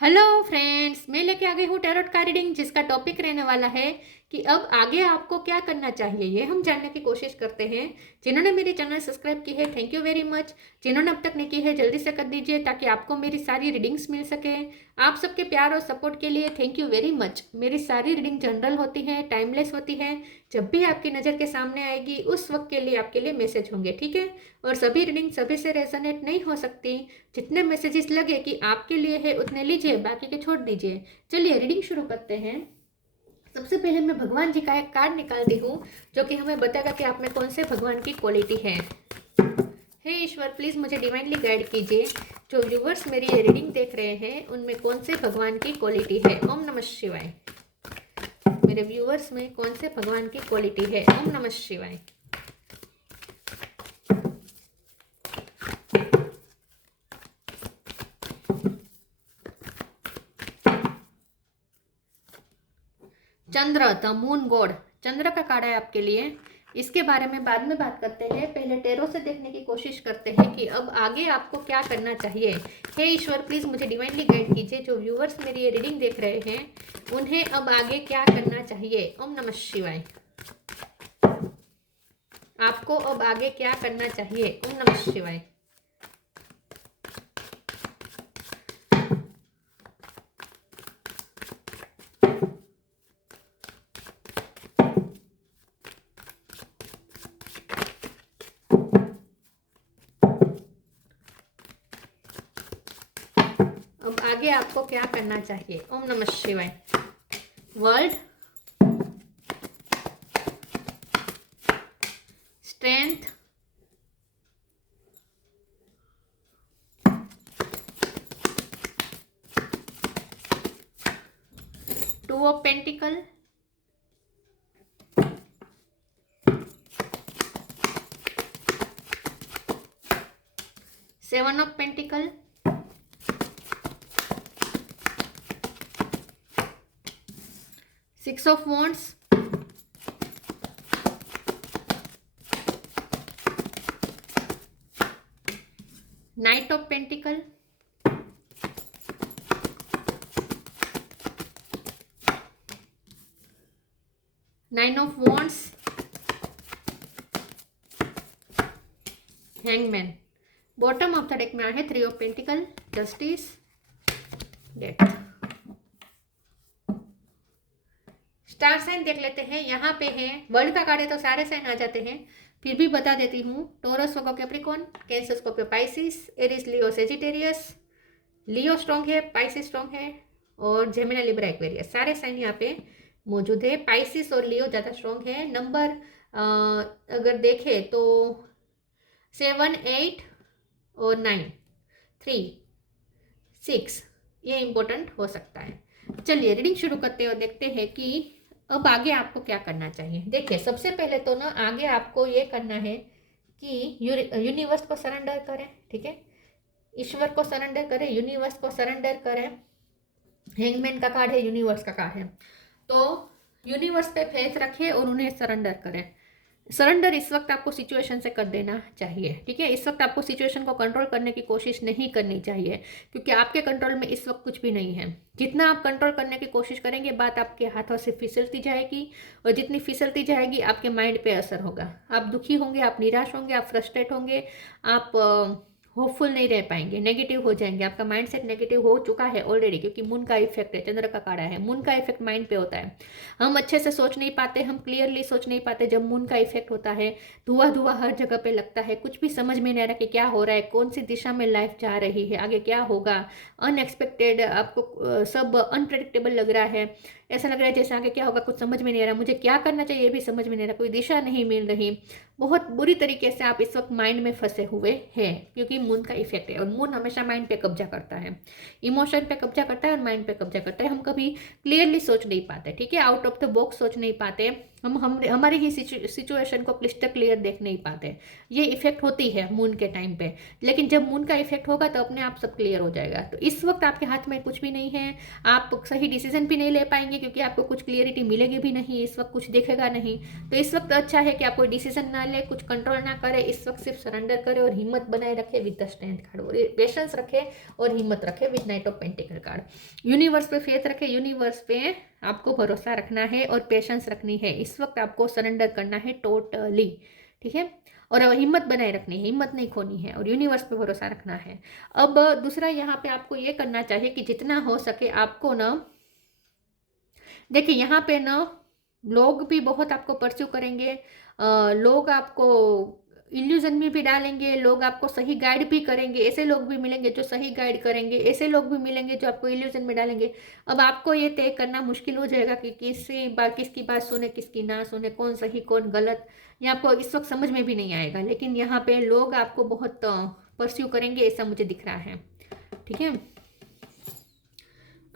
Hello friends, मैं लेके आ गई हूँ टैरोट का रीडिंग, जिसका टॉपिक रहने वाला है कि अब आगे आपको क्या करना चाहिए। ये हम जानने की कोशिश करते हैं। जिन्होंने मेरी चैनल सब्सक्राइब की है, थैंक यू वेरी मच। जिन्होंने अब तक नहीं की है, जल्दी से कर दीजिए ताकि आपको मेरी सारी रीडिंग्स मिल सके। आप सबके प्यार और सपोर्ट के लिए थैंक यू वेरी मच। मेरी सारी रीडिंग जनरल होती है, टाइमलेस होती है। जब भी आपकी नज़र के सामने आएगी उस वक्त के लिए आपके लिए मैसेज होंगे, ठीक है। और सभी रीडिंग सभी से रेजोनेट नहीं हो सकती। जितने मैसेजेस लगे कि आपके लिए है उतने लीजिए, बाकी के छोड़ दीजिए। चलिए रीडिंग शुरू करते हैं। सबसे पहले मैं भगवान जी का एक कार्ड निकालती हूँ जो कि हमें बताएगा कि आप में कौन से भगवान की क्वालिटी है। हे ईश्वर, प्लीज मुझे डिवाइनली गाइड कीजिए। जो व्यूवर्स मेरी ये रीडिंग देख रहे हैं उनमें कौन से भगवान की क्वालिटी है। ओम नमः शिवाय। मेरे व्यूवर्स में कौन से भगवान की क्वालिटी है। ओम नमः शिवाय। चंद्र, द मून गॉड, चंद्र का कार्ड है आपके लिए। इसके बारे में बाद में बात करते हैं। पहले टेरो से देखने की कोशिश करते हैं कि अब आगे आपको क्या करना चाहिए। हे ईश्वर, प्लीज मुझे डिवाइनली गाइड कीजिए। जो व्यूवर्स मेरी ये रीडिंग देख रहे हैं उन्हें अब आगे क्या करना चाहिए। ओम नमः शिवाय। आपको अब आगे क्या करना चाहिए। ओम नमः शिवाय। अब आगे आपको क्या करना चाहिए। ओम नमः शिवाय। World, strength, two of pentacle, seven of pentacle, six of wands, knight of pentacle, nine of wands, hangman. Bottom of the deck में आए three of pentacle, justice, death. Star sign देख लेते हैं। यहाँ पे है वर्ल्ड का कार्ड है तो सारे साइन आ जाते हैं, फिर भी बता देती हूँ। Taurus, Virgo, Capricorn, Cancer, Scorpio, Pisces, Aries, Leo, Sagittarius. Leo strong है, पाइसिस स्ट्रॉन्ग है और जेमिनी, लिब्रा, एक्वेरियस, सारे साइन यहाँ पे मौजूद है। पाइसिस और लियो ज़्यादा स्ट्रॉन्ग है। नंबर अगर देखें तो 7, 8 और 9, 3, 6 ये इम्पोर्टेंट हो सकता है। चलिए रीडिंग शुरू करते हैं और देखते हैं कि अब आगे आपको क्या करना चाहिए। देखिए, सबसे पहले तो ना आगे आपको ये करना है कि यूनिवर्स को सरेंडर करें, ठीक है। ईश्वर को सरेंडर करें, यूनिवर्स को सरेंडर करें। हैंगमैन का कार्ड है, यूनिवर्स का कार्ड है, तो यूनिवर्स पे फेथ रखें और उन्हें सरेंडर करें। सरेंडर इस वक्त आपको सिचुएशन से कर देना चाहिए, ठीक है। इस वक्त आपको सिचुएशन को कंट्रोल करने की कोशिश नहीं करनी चाहिए, क्योंकि आपके कंट्रोल में इस वक्त कुछ भी नहीं है। जितना आप कंट्रोल करने की कोशिश करेंगे बात आपके हाथों से फिसलती जाएगी, और जितनी फिसलती जाएगी आपके माइंड पे असर होगा। आप दुखी होंगे, आप निराश होंगे, आप फ्रस्ट्रेट होंगे, आप होपफुल नहीं रह पाएंगे, नेगेटिव हो जाएंगे। आपका माइंडसेट नेगेटिव हो चुका है ऑलरेडी, क्योंकि मून का इफेक्ट है, चंद्र का काड़ा है। मून का इफेक्ट माइंड पे होता है। हम अच्छे से सोच नहीं पाते, हम क्लियरली सोच नहीं पाते जब मून का इफेक्ट होता है। धुआं धुआं हर जगह पे लगता है, कुछ भी समझ में नहीं आ रहा कि क्या हो रहा है, कौन सी दिशा में लाइफ जा रही है, आगे क्या होगा। अनएक्सपेक्टेड, आपको सब अनप्रेडिक्टेबल लग रहा है। ऐसा लग रहा है जैसे आगे क्या होगा कुछ समझ में नहीं आ रहा, मुझे क्या करना चाहिए ये भी समझ में नहीं आ रहा, कोई दिशा नहीं मिल रही। बहुत बुरी तरीके से आप इस वक्त माइंड में फंसे हुए हैं, क्योंकि मून का इफेक्ट है। और मून हमेशा माइंड पे कब्जा करता है, इमोशन पे कब्जा करता है और माइंड पे कब्जा करता है। हम कभी क्लियरली सोच नहीं पाते, ठीक है, आउट ऑफ द बॉक्स सोच नहीं पाते। हम हमारी ही सिचुएशन को क्लिस्टर क्लियर देख नहीं पाते। ये इफेक्ट होती है मून के टाइम पे, लेकिन जब मून का इफेक्ट होगा तो अपने आप सब क्लियर हो जाएगा। तो इस वक्त आपके हाथ में कुछ भी नहीं है, आप सही डिसीजन भी नहीं ले पाएंगे क्योंकि आपको कुछ क्लियरिटी मिलेगी भी नहीं, इस वक्त कुछ दिखेगा नहीं। तो इस वक्त अच्छा है कि आप कोई डिसीजन ना ले, कुछ कंट्रोल ना करे, इस वक्त सिर्फ सरेंडर करे और हिम्मत बनाए रखे विद द स्ट्रेंथ कार्ड, और पेशेंस रखे और हिम्मत रखे with night of pentacle card. Universe पे फेथ रखे, यूनिवर्स पे आपको भरोसा रखना है और पेशेंस रखनी है। इस वक्त आपको सरेंडर करना है टोटली, ठीक है, और हिम्मत बनाए रखनी है, हिम्मत नहीं खोनी है और यूनिवर्स पे भरोसा रखना है। अब दूसरा यहाँ पे आपको ये करना चाहिए कि जितना हो सके आपको ना, देखिए यहाँ पे ना लोग भी बहुत आपको परस्यू करेंगे, लोग आपको इल्यूजन में भी डालेंगे, लोग आपको सही गाइड भी करेंगे, ऐसे लोग भी मिलेंगे जो सही गाइड करेंगे, ऐसे लोग भी मिलेंगे जो आपको इल्यूजन में डालेंगे। अब आपको ये तय करना मुश्किल हो जाएगा कि किसकी बात सुने किसकी ना सुने, कौन सही कौन गलत, ये आपको इस वक्त समझ में भी नहीं आएगा। लेकिन यहाँ पे लोग आपको बहुत परस्यू करेंगे, ऐसा मुझे दिख रहा है, ठीक है।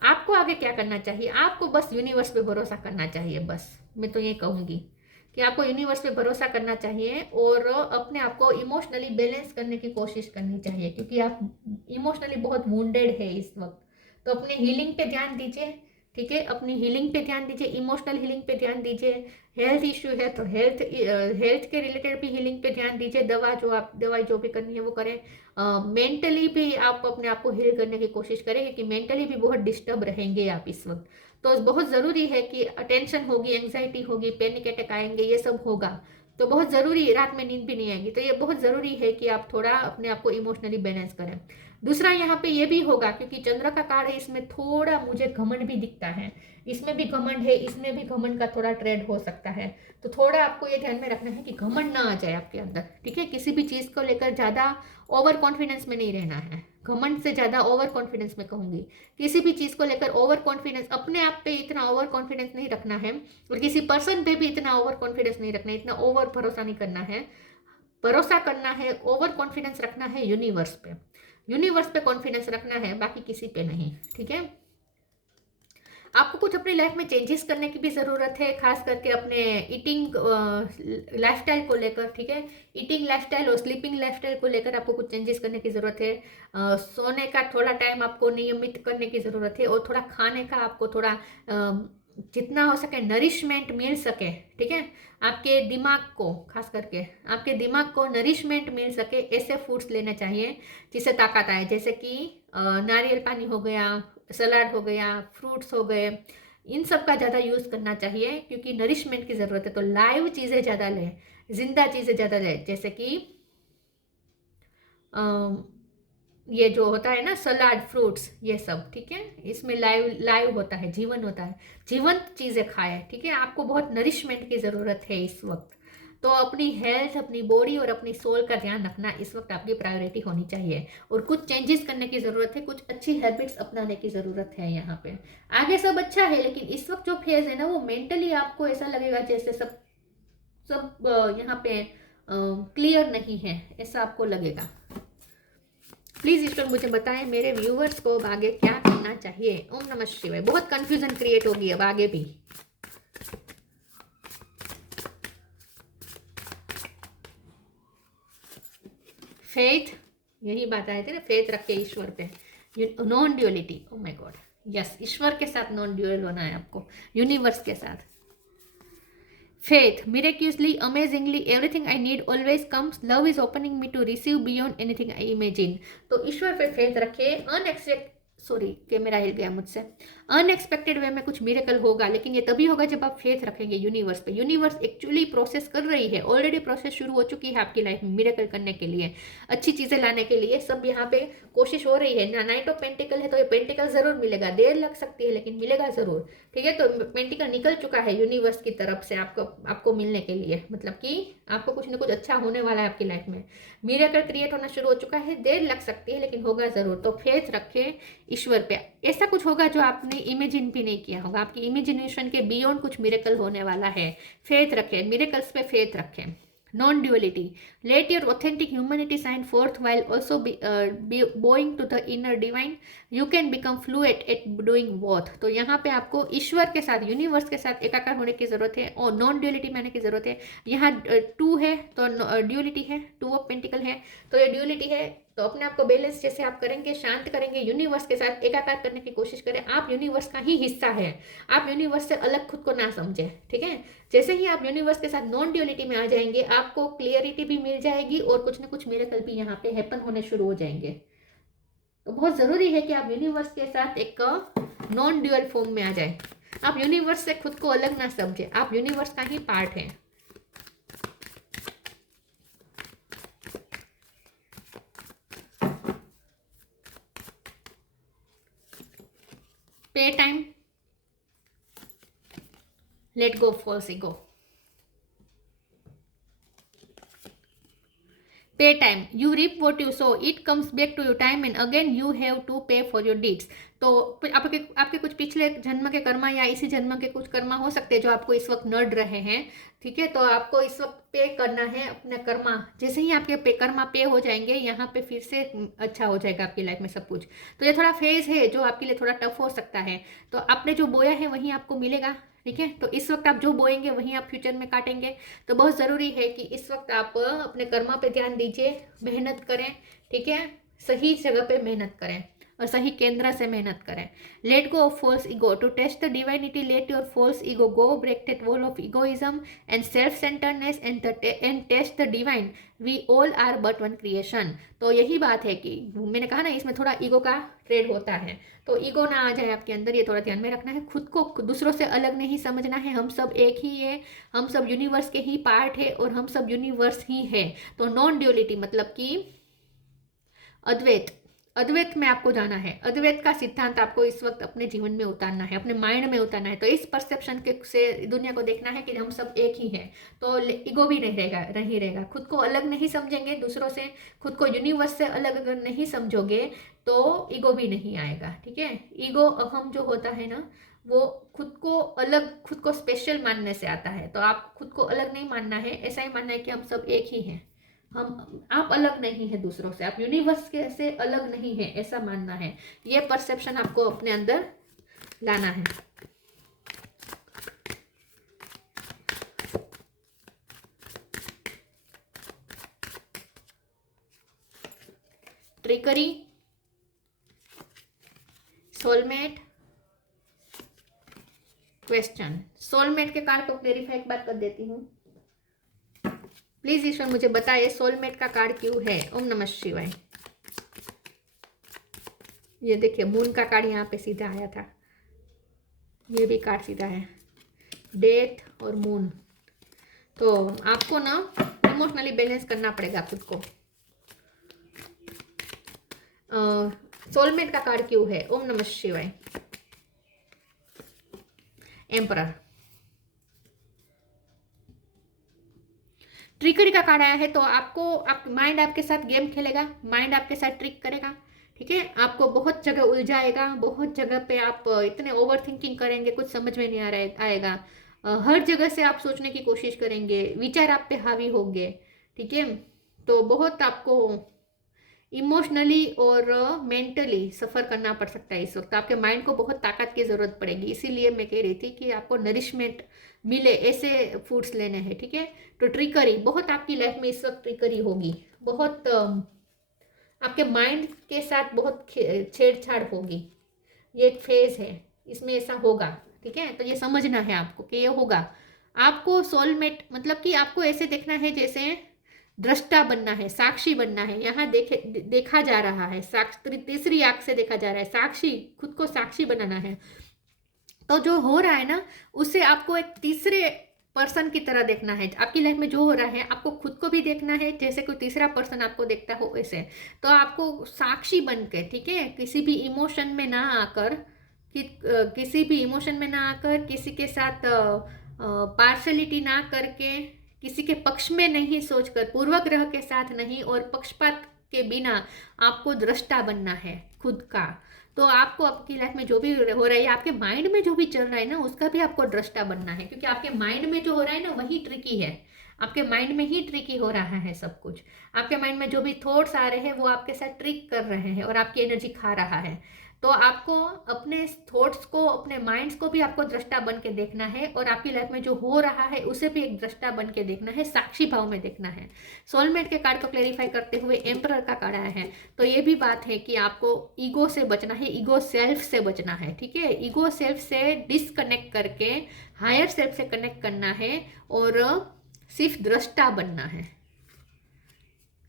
आपको आगे क्या करना चाहिए, आपको बस यूनिवर्स पे भरोसा करना चाहिए। बस मैं तो ये कहूँगी कि आपको यूनिवर्स पे भरोसा करना चाहिए और अपने आप को इमोशनली बैलेंस करने की कोशिश करनी चाहिए, क्योंकि आप इमोशनली बहुत वुंडेड है इस वक्त। तो अपने हीलिंग पे ध्यान दीजिए, ठीक है, अपनी हीलिंग पे ध्यान दीजिए, इमोशनल हीलिंग पे ध्यान दीजिए। हेल्थ इश्यू है तो हेल्थ के रिलेटेड भी हीलिंग पे ध्यान दीजिए, दवाई जो भी करनी है वो करें। मेंटली भी आप अपने आप को हील करने की कोशिश करें, क्योंकि मेंटली भी बहुत डिस्टर्ब रहेंगे आप इस वक्त। तो बहुत ज़रूरी है कि टेंशन होगी, एंग्जाइटी होगी, पैनिक अटैक आएंगे, ये सब होगा। तो बहुत ज़रूरी है, रात में नींद भी नहीं आएगी, तो ये बहुत ज़रूरी है कि आप थोड़ा अपने आप को इमोशनली बैलेंस करें। दूसरा यहाँ पे ये भी होगा, क्योंकि चंद्र का कार्ड है, इसमें थोड़ा मुझे घमंड भी दिखता है, इसमें भी घमंड है, इसमें भी घमंड का थोड़ा ट्रेड हो सकता है। तो थोड़ा आपको ये ध्यान में रखना है कि घमंड ना आ जाए आपके अंदर, ठीक है। किसी भी चीज़ को लेकर ज़्यादा ओवर कॉन्फिडेंस में नहीं रहना है, घमंड से ज़्यादा ओवर कॉन्फिडेंस में कहूँगी। किसी भी चीज़ को लेकर ओवर कॉन्फिडेंस, अपने आप पे इतना ओवर कॉन्फिडेंस नहीं रखना है और किसी पर्सन पे भी इतना ओवर कॉन्फिडेंस नहीं रखना है, इतना ओवर भरोसा नहीं करना है। भरोसा करना है, ओवर कॉन्फिडेंस रखना है यूनिवर्स पे, यूनिवर्स पे कॉन्फिडेंस रखना है, बाकी किसी पे नहीं, ठीक है। आपको कुछ अपनी लाइफ में चेंजेस करने की भी ज़रूरत है, खास करके अपने ईटिंग लाइफस्टाइल को लेकर, ठीक है। ईटिंग लाइफस्टाइल और स्लीपिंग लाइफस्टाइल को लेकर आपको कुछ चेंजेस करने की ज़रूरत है। सोने का थोड़ा टाइम आपको नियमित करने की ज़रूरत है और थोड़ा खाने का आपको थोड़ा जितना हो सके नरिशमेंट मिल सके, ठीक है। आपके दिमाग को, खास करके आपके दिमाग को नरिशमेंट मिल सके, ऐसे फूड्स लेने चाहिए जिससे ताकत आए, जैसे कि नारियल पानी हो गया, सलाद हो गया, फ्रूट्स हो गए, इन सब का ज़्यादा यूज़ करना चाहिए क्योंकि नरिशमेंट की ज़रूरत है। तो लाइव चीज़ें ज़्यादा लें, जिंदा चीज़ें ज़्यादा लें, जैसे कि ये जो होता है ना सलाद, फ्रूट्स, ये सब, ठीक है। इसमें लाइव लाइव होता है, जीवन होता है, जीवंत चीज़ें खाएं, ठीक है। आपको बहुत नरिशमेंट की ज़रूरत है इस वक्त। तो अपनी हेल्थ, अपनी बॉडी और अपनी सोल का ध्यान रखना इस वक्त आपकी प्रायोरिटी होनी चाहिए और कुछ चेंजेस करने की ज़रूरत है, कुछ अच्छी हैबिट्स अपनाने की ज़रूरत है यहाँ पे। आगे सब अच्छा है, लेकिन इस वक्त जो फेज है ना, वो मेंटली आपको ऐसा लगेगा जैसे सब यहाँ पे क्लियर नहीं है, ऐसा आपको लगेगा। प्लीज़ ईश्वर मुझे बताएं मेरे व्यूवर्स को अब आगे क्या करना चाहिए। ओम नमः शिवाय। बहुत कंफ्यूजन क्रिएट होगी अब आगे भी। फेथ, यही बात आए थे ना, फेथ रखे ईश्वर पे, non duality. Oh my God, yes, ईश्वर के साथ नॉन ड्यूअल होना है आपको, यूनिवर्स के साथ। Faith, miraculously, amazingly, everything I need always comes. Love is opening me to receive beyond anything I imagine. तो ईश्वर पे फेथ रखे। कैमरा हिल गया मुझसे। अनएक्सपेक्टेड वे में कुछ मिरेकल होगा, लेकिन ये तभी होगा जब आप फेथ रखेंगे यूनिवर्स पे। यूनिवर्स एक्चुअली प्रोसेस कर रही है, ऑलरेडी प्रोसेस शुरू हो चुकी है आपकी लाइफ में मिरेकल करने के लिए, अच्छी चीज़ें लाने के लिए। सब यहाँ पे कोशिश हो रही है ना। नाइट ऑफ पेंटिकल है तो ये पेंटिकल ज़रूर मिलेगा, देर लग सकती है लेकिन मिलेगा ज़रूर, ठीक है। तो पेंटिकल निकल चुका है यूनिवर्स की तरफ से आपको मिलने के लिए, मतलब कि आपको कुछ ना कुछ अच्छा होने वाला है आपकी लाइफ में। मिरेकल क्रिएट होना शुरू हो चुका है, देर लग सकती है लेकिन होगा ज़रूर। तो फेथ रखें ईश्वर पे, ऐसा कुछ होगा जो आपने इमेजिन भी नहीं किया होगा, आपकी इमेजिनेशन के बियॉन्ड कुछ मिरेकल होने वाला है। फेथ रखें, मिरेकल्स पे फेथ रखें, non duality, let your authentic humanity shine fourth while also bowing to the inner divine, you can become fluent at doing both। तो यहाँ पे आपको ईश्वर के साथ, यूनिवर्स के साथ एकाकार होने की जरूरत है और नॉन ड्यूअलिटी में आने की जरूरत है। यहाँ टू है तो ड्यूअलिटी है, टू ऑफ पेंटिकल है तो ये ड्यूअलिटी है। तो अपने आप को बैलेंस जैसे आप करेंगे, शांत करेंगे, यूनिवर्स के साथ एकाकार करने की कोशिश करें। आप यूनिवर्स का ही हिस्सा है, आप यूनिवर्स से अलग खुद को ना समझें, ठीक है। जैसे ही आप यूनिवर्स के साथ नॉन ड्यूअलिटी में आ जाएंगे, आपको क्लियरिटी भी मिल जाएगी और कुछ ना कुछ मिरेकल भी यहाँ पे हैपन होने शुरू हो जाएंगे। तो बहुत ज़रूरी है कि आप यूनिवर्स के साथ एक नॉन ड्यूअल फॉर्म में आ जाए। आप यूनिवर्स से खुद को अलग ना समझे, आप यूनिवर्स का ही पार्ट है। Pay time, let go false ego. Pay time, you reap what you sow, it comes back to you time and again you have to pay for your deeds. तो आपके कुछ पिछले जन्म के कर्मा या इसी जन्म के कुछ कर्मा हो सकते हैं जो आपको इस वक्त नड़ रहे हैं, ठीक है। तो आपको इस वक्त पे करना है अपना कर्मा। जैसे ही आपके कर्मा पे हो जाएंगे, यहाँ पे फिर से अच्छा हो जाएगा आपकी लाइफ में सब कुछ। तो ये थोड़ा फेज है जो आपके लिए थोड़ा टफ हो सकता है। तो आपने जो बोया है वही आपको मिलेगा, ठीक है। तो इस वक्त आप जो बोएंगे वहीं आप फ्यूचर में काटेंगे। तो बहुत ज़रूरी है कि इस वक्त आप अपने कर्मा पे ध्यान दीजिए, मेहनत करें, ठीक है। सही जगह पे मेहनत करें और सही केंद्र से मेहनत करें। Let go of false ego, to taste the divinity let your false ego go, break that wall of egoism and self centredness and taste the divine, we all are but one creation. तो यही बात है कि मैंने कहा ना, इसमें थोड़ा ईगो का ट्रेड होता है। तो ईगो ना आ जाए आपके अंदर, ये थोड़ा ध्यान में रखना है। खुद को दूसरों से अलग नहीं समझना है, हम सब एक ही है, हम सब यूनिवर्स के ही पार्ट है और हम सब यूनिवर्स ही है। तो नॉन ड्यूअलिटी मतलब कि अद्वैत, अद्वैत में आपको जाना है। अद्वैत का सिद्धांत आपको इस वक्त अपने जीवन में उतारना है, अपने माइंड में उतारना है। तो इस परसेप्शन के से दुनिया को देखना है कि हम सब एक ही हैं। तो ईगो भी नहीं रहेगा। खुद को अलग नहीं समझेंगे दूसरों से, खुद को यूनिवर्स से अलग अगर नहीं समझोगे तो ईगो भी नहीं आएगा, ठीक है। ईगो अहम जो होता है ना, वो खुद को अलग, खुद को स्पेशल मानने से आता है। तो आप खुद को अलग नहीं मानना है, ऐसा ही मानना है कि हम सब एक ही हैं, आप अलग नहीं है दूसरों से, आप यूनिवर्स के से अलग नहीं है, ऐसा मानना है। ये परसेप्शन आपको अपने अंदर लाना है। Trickery, soulmate, question. सोलमेट के कार्ड को क्लेरिफाई एक बार कर देती हूँ। प्लीज ईश्वर मुझे बताइए सोलमेट का कार्ड क्यों है। ओम नमः शिवाय। ये देखिए मून का कार्ड यहाँ पे सीधा आया था, ये भी कार्ड सीधा है, डेथ और मून। तो आपको ना इमोशनली बैलेंस करना पड़ेगा खुद को। सोलमेट का कार्ड क्यों है। ओम नमः शिवाय। एम्परर, ट्रिकरी का कार्ड आया है। तो आप माइंड आपके साथ गेम खेलेगा, माइंड आपके साथ ट्रिक करेगा, ठीक है। आपको बहुत जगह उलझाएगा, बहुत जगह पे आप इतने ओवर थिंकिंग करेंगे, कुछ समझ में नहीं आएगा। हर जगह से आप सोचने की कोशिश करेंगे, विचार आप पे हावी होंगे, ठीक है। तो बहुत आपको इमोशनली और मेंटली सफ़र करना पड़ सकता है इस वक्त। आपके माइंड को बहुत ताकत की ज़रूरत पड़ेगी। इसीलिए मैं कह रही थी कि आपको नरिशमेंट मिले ऐसे फूड्स लेने हैं, ठीक है। तो ट्रिकरी बहुत आपकी लाइफ में इस वक्त ट्रिकरी होगी, बहुत आपके माइंड के साथ बहुत छेड़छाड़ होगी। ये एक फेज है, इसमें ऐसा होगा, ठीक है। तो ये समझना है आपको कि ये होगा। आपको सोलमेट मतलब कि आपको ऐसे देखना है जैसे दृष्टा बनना है, साक्षी बनना है। यहाँ देखा जा रहा है, तीसरी आंख से देखा जा रहा है, साक्षी, खुद को साक्षी बनाना है। तो जो हो रहा है ना, उससे आपको एक तीसरे पर्सन की तरह देखना है। आपकी लाइफ में जो हो रहा है आपको खुद को भी देखना है जैसे कोई तीसरा पर्सन आपको देखता हो वैसे। तो आपको साक्षी बन के, ठीक है, किसी भी इमोशन में ना आकर, किसी भी इमोशन में ना आकर, किसी के साथ पार्शलिटी ना करके, किसी के पक्ष में नहीं सोचकर, पूर्वग्रह के साथ नहीं और पक्षपात के बिना आपको दृष्टा बनना है खुद का। तो आपको आपकी लाइफ में जो भी हो रहा है, आपके माइंड में जो भी चल रहा है ना, उसका भी आपको दृष्टा बनना है। क्योंकि आपके माइंड में जो हो रहा है ना, वही ट्रिकी है। आपके माइंड में ही ट्रिकी हो रहा है सब कुछ। आपके माइंड में जो भी थॉट्स आ रहे हैं वो आपके साथ ट्रिक कर रहे हैं और आपकी एनर्जी खा रहा है। तो आपको अपने थॉट्स को, अपने माइंड्स को भी आपको दृष्टा बन के देखना है और आपकी लाइफ में जो हो रहा है उसे भी एक दृष्टा बन के देखना है, साक्षी भाव में देखना है। सोलमेट के कार्ड को क्लेरिफाई करते हुए एम्परर का कार्ड आया है। तो ये भी बात है कि आपको ईगो से बचना है, ईगो सेल्फ से बचना है। ठीक है, ईगो सेल्फ से डिसकनेक्ट करके हायर सेल्फ से कनेक्ट करना है और सिर्फ दृष्टा बनना है,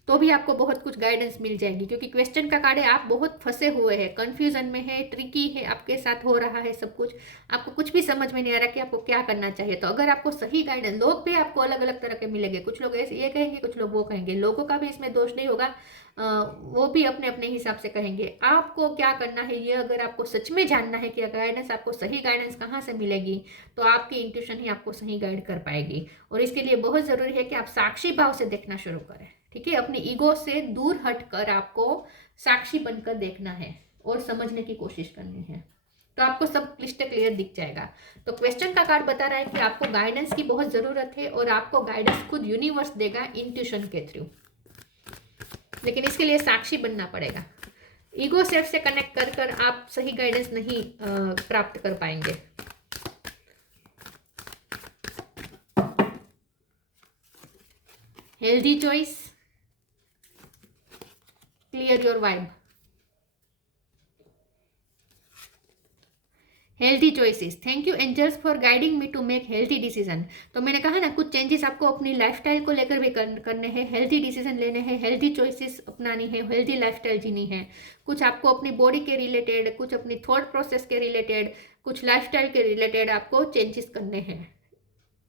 तो भी आपको बहुत कुछ गाइडेंस मिल जाएगी। क्योंकि क्वेश्चन का कार्ड है, आप बहुत फंसे हुए हैं, कंफ्यूजन में है, ट्रिकी है, आपके साथ हो रहा है सब कुछ, आपको कुछ भी समझ में नहीं आ रहा कि आपको क्या करना चाहिए। तो अगर आपको सही गाइडेंस, लोग भी आपको अलग अलग तरह के मिलेंगे, कुछ लोग ऐसे ये कहेंगे, कुछ लोग वो कहेंगे, लोगों का भी इसमें दोष नहीं होगा, वो भी अपने अपने हिसाब से कहेंगे। आपको क्या करना है, ये अगर आपको सच में जानना है कि गाइडेंस, आपको सही गाइडेंस कहाँ से मिलेगी, तो आपकी इंट्यूशन ही आपको सही गाइड कर पाएगी। और इसके लिए बहुत ज़रूरी है कि आप साक्षी भाव से देखना शुरू करें। ठीक है, अपनी ईगो से दूर हटकर आपको साक्षी बनकर देखना है और समझने की कोशिश करनी है, तो आपको सब क्लिस्टर क्लियर दिख जाएगा। तो क्वेश्चन का कार्ड बता रहा है कि आपको गाइडेंस की बहुत ज़रूरत है और आपको गाइडेंस खुद यूनिवर्स देगा इंट्यूशन के थ्रू, लेकिन इसके लिए साक्षी बनना पड़ेगा। ईगो सेल्फ से कनेक्ट कर कर आप सही गाइडेंस नहीं प्राप्त कर पाएंगे। Healthy choice, clear your vibe, healthy choices. Thank you angels for guiding me to make healthy decision. तो मैंने कहा ना, कुछ चेंजेस आपको अपनी लाइफस्टाइल को लेकर भी करने हैं, हेल्थी डिसीजन लेने हैं, हेल्थी चॉइसेस अपनानी है, हेल्थी लाइफस्टाइल जीनी है। कुछ आपको अपनी बॉडी के रिलेटेड, कुछ अपनी थॉट प्रोसेस के रिलेटेड, कुछ लाइफस्टाइल के रिलेटेड आपको चेंजेस करने हैं।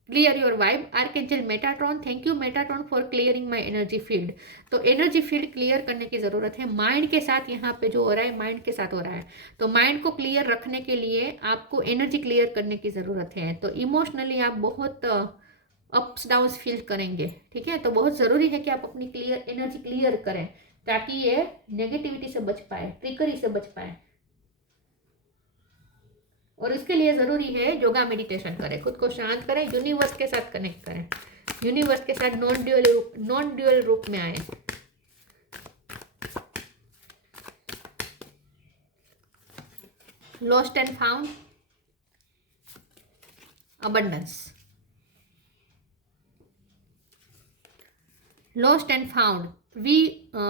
Clear your vibe, archangel Metatron, thank you Metatron for clearing my energy field. तो एनर्जी फील्ड क्लियर करने की ज़रूरत है। माइंड के साथ यहाँ पे जो हो रहा है, माइंड के साथ हो रहा है, तो माइंड को क्लियर रखने के लिए आपको एनर्जी क्लियर करने की ज़रूरत है। तो इमोशनली आप बहुत अप्स डाउन्स फील करेंगे। ठीक है, तो बहुत ज़रूरी है कि आप अपनी एनर्जी क्लियर करें ताकि ये नेगेटिविटी से बच पाए, ट्रिकरी से बच पाए। और इसके लिए ज़रूरी है योगा मेडिटेशन करें, खुद को शांत करें, यूनिवर्स के साथ कनेक्ट करें, यूनिवर्स के साथ नॉन ड्यूअल रूप में आए। Lost and found, abundance. Lost and found.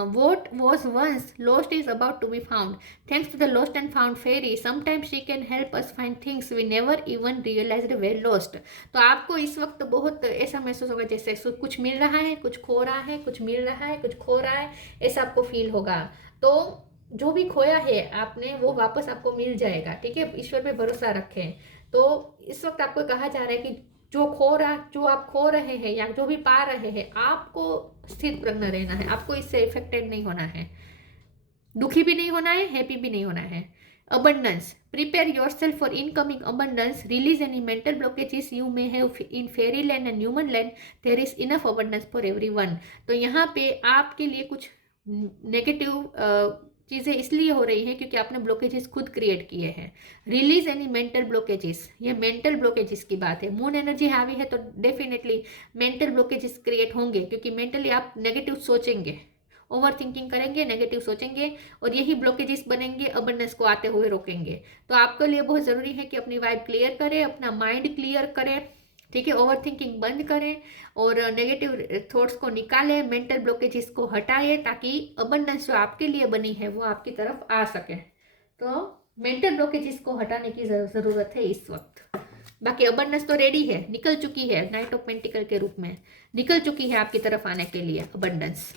What was once lost is about to be found. Thanks to the lost and found fairy, sometimes she can help us find things we never even realized were lost. तो आपको इस वक्त बहुत ऐसा महसूस होगा जैसे कुछ मिल रहा है, कुछ खो रहा है, कुछ मिल रहा है, कुछ खो रहा है, ऐसा आपको फील होगा। तो जो भी खोया है आपने, वो वापस आपको मिल जाएगा। ठीक है, ईश्वर पे भरोसा रखें। तो इस वक्त आपको कहा जा रहा है कि जो आप खो रहे हैं या जो भी पा रहे हैं, आपको स्थिर प्रज्ञ रहना है, आपको इससे इफेक्टेड नहीं होना है, दुखी भी नहीं होना है, हैप्पी भी नहीं होना है। Abundance, prepare yourself for incoming abundance, release any mental blockages you may have in fairy land and human land, there is enough abundance for everyone. तो यहाँ पे आपके लिए कुछ नेगेटिव चीज़ें इसलिए हो रही हैं क्योंकि आपने ब्लॉकेजेस खुद क्रिएट किए हैं। रिलीज एनी मेंटल ब्लॉकेजेस, ये मेंटल ब्लॉकेजेस की बात है। मून एनर्जी हावी है तो डेफिनेटली मेंटल ब्लॉकेजेस क्रिएट होंगे, क्योंकि मेंटली आप नेगेटिव सोचेंगे, ओवर थिंकिंग करेंगे, नेगेटिव सोचेंगे, और यही ब्लॉकेजेस बनेंगे, अबंडेंस को आते हुए रोकेंगे। तो आपके लिए बहुत ज़रूरी है कि अपनी वाइब क्लियर करें, अपना माइंड क्लियर करें। ठीक है, ओवर थिंकिंग बंद करें और नेगेटिव थॉट्स को निकालें, मेंटल ब्लॉकेजेस को हटाएं, ताकि अबंडेंस जो आपके लिए बनी है वो आपकी तरफ आ सके। तो मेंटल ब्लॉकेजेस को हटाने की ज़रूरत है इस वक्त। बाकी अबंडेंस तो रेडी है, निकल चुकी है, नाइट ऑफ पेंटिकल के रूप में निकल चुकी है आपकी तरफ आने के लिए अबंडेंस।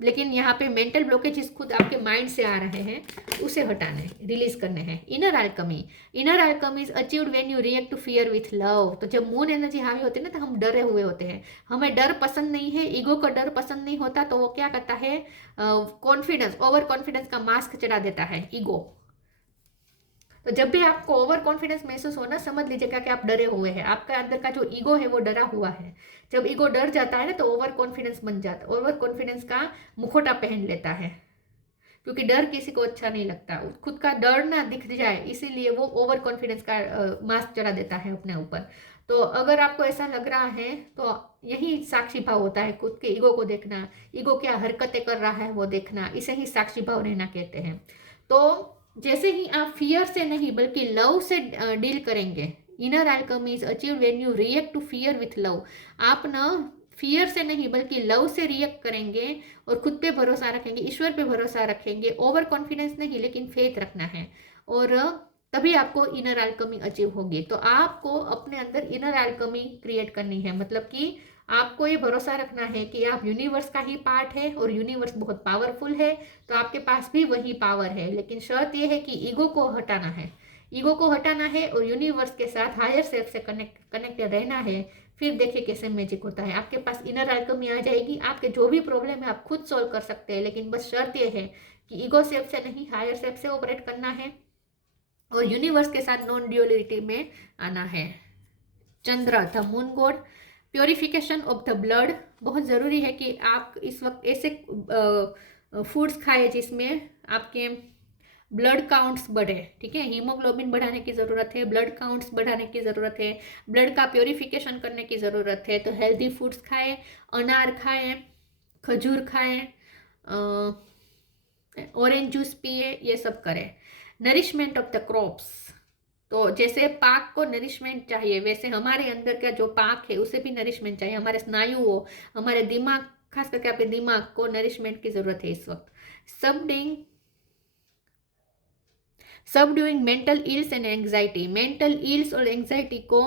लेकिन यहाँ पे मेंटल ब्लॉकेजेस खुद आपके माइंड से आ रहे हैं, उसे हटाने, रिलीज करने हैं। Inner alchemy is achieved when you react to fear with love. तो जब मून एनर्जी हावी होती है ना, तो हम डरे हुए होते हैं, हमें डर पसंद नहीं है, ईगो का डर पसंद नहीं होता, तो वो क्या करता है, कॉन्फिडेंस, ओवर कॉन्फिडेंस का मास्क चढ़ा देता है ईगो। तो जब भी आपको ओवर कॉन्फिडेंस महसूस होना, समझ लीजिएगा कि आप डरे हुए हैं, आपका अंदर का जो ईगो है वो डरा हुआ है। जब ईगो डर जाता है ना, तो ओवर कॉन्फिडेंस बन जाता है, ओवर कॉन्फिडेंस का मुखौटा पहन लेता है, क्योंकि डर किसी को अच्छा नहीं लगता, खुद का डर ना दिख जाए, इसीलिए वो ओवर कॉन्फिडेंस का मास्क चढ़ा देता है अपने ऊपर। तो अगर आपको ऐसा लग रहा है तो यही साक्षी भाव होता है, खुद के ईगो को देखना, ईगो क्या हरकतें कर रहा है वो देखना, इसे ही साक्षी भाव रहना कहते हैं। तो जैसे ही आप फियर से नहीं बल्कि लव से डील करेंगे, inner alchemy is achieved when you react to fear with love. आप ना फियर से नहीं बल्कि लव से रिएक्ट करेंगे और खुद पे भरोसा रखेंगे, ईश्वर पे भरोसा रखेंगे, ओवर कॉन्फिडेंस नहीं लेकिन फेथ रखना है, और तभी आपको इनर अल्केमी अचीव होगी। तो आपको अपने अंदर इनर अल्केमी क्रिएट करनी है, मतलब कि आपको ये भरोसा रखना है कि आप यूनिवर्स का ही पार्ट है और यूनिवर्स बहुत पावरफुल है, तो आपके पास भी वही पावर है। लेकिन शर्त यह है कि ईगो को हटाना है, ईगो को हटाना है और यूनिवर्स के साथ हायर सेल्फ से कनेक्टेड रहना है। फिर देखिए कैसे मैजिक होता है, आपके पास इनर अल्केमी आ जाएगी। आपके जो भी प्रॉब्लम है आप खुद सॉल्व कर सकते हैं, लेकिन बस शर्त यह है कि ईगो सेल्फ से नहीं हायर सेल्फ से ऑपरेट करना है और यूनिवर्स के साथ नॉन ड्यूअलिटी में आना है। Chandra the moon god, purification of the blood, बहुत ज़रूरी है कि आप इस वक्त ऐसे फूड्स खाएं जिसमें आपके ब्लड काउंट्स बढ़े, ठीक है। हीमोग्लोबिन बढ़ाने की ज़रूरत है, ब्लड काउंट्स बढ़ाने की ज़रूरत है, ब्लड का प्योरिफिकेशन करने की ज़रूरत है। तो हेल्दी फूड्स खाएं, अनार खाएं, खजूर खाएं, ऑरेंज जूस पिए, ये सब करें। नरिशमेंट ऑफ द क्रॉप्स, तो जैसे पाक को नरिशमेंट चाहिए वैसे हमारे अंदर का जो पाक है उसे भी नरिशमेंट चाहिए। हमारे स्नायुओं, हमारे दिमाग, खास करके आपके दिमाग को नरिशमेंट की ज़रूरत है इस वक्त। Subduing mental ills and anxiety, mental ills और एंग्जाइटी को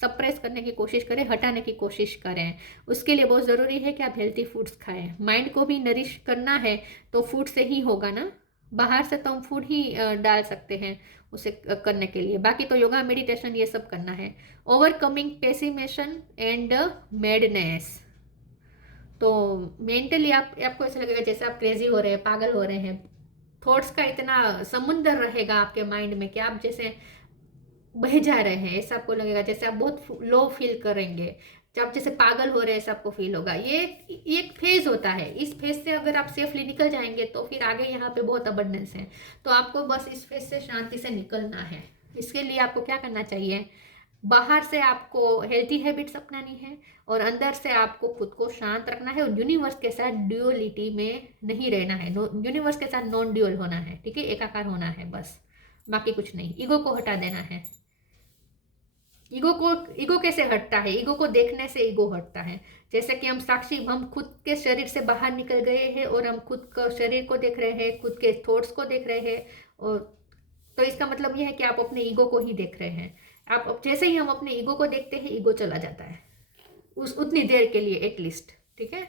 सप्रेस करने की कोशिश करें, हटाने की कोशिश करें। उसके लिए बहुत ज़रूरी है कि आप हेल्थी फूड्स खाएं। माइंड को भी नरिश करना है तो फूड से ही होगा ना, बाहर से तो हम फूड ही डाल सकते हैं उसे करने के लिए, बाकी तो योगा मेडिटेशन ये सब करना है। ओवरकमिंग पेसिमेशन एंड मैडनेस, तो मेंटली आपको ऐसा लगेगा जैसे आप क्रेजी हो रहे हैं, पागल हो रहे हैं। थॉट्स का इतना समुंदर रहेगा आपके माइंड में कि आप जैसे बह जा रहे हैं, ऐसा आपको लगेगा। जैसे आप बहुत लो फील करेंगे, जब आप जैसे पागल हो रहे हैं ऐसा आपको फील होगा। ये एक फेज होता है, इस फेज से अगर आप सेफली निकल जाएंगे तो फिर आगे यहाँ पे बहुत अबंडेंस है। तो आपको बस इस फेज से शांति से निकलना है। इसके लिए आपको क्या करना चाहिए, बाहर से आपको हेल्थी हैबिट्स अपनानी है और अंदर से आपको खुद को शांत रखना है और यूनिवर्स के साथ ड्यूअलिटी में नहीं रहना है। यूनिवर्स के साथ नॉन ड्यूअल होना है, ठीक है, एकाकार होना है बस, बाकी कुछ नहीं। ईगो को हटा देना है। ईगो कैसे हटता है, ईगो को देखने से ईगो हटता है। जैसे कि हम खुद के शरीर से बाहर निकल गए हैं और हम खुद का शरीर को देख रहे हैं, खुद के थॉट्स को देख रहे हैं, और तो इसका मतलब यह है कि आप अपने ईगो को ही देख रहे हैं। आप जैसे ही हम अपने ईगो को देखते हैं ईगो चला जाता है उतनी देर के लिए एटलीस्ट, ठीक है।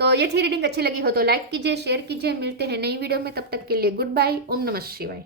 तो ये थी रीडिंग, अच्छी लगी हो तो लाइक कीजिए, शेयर कीजिए। मिलते हैं नई वीडियो में, तब तक के लिए गुड बाय। ओम नमः शिवाय।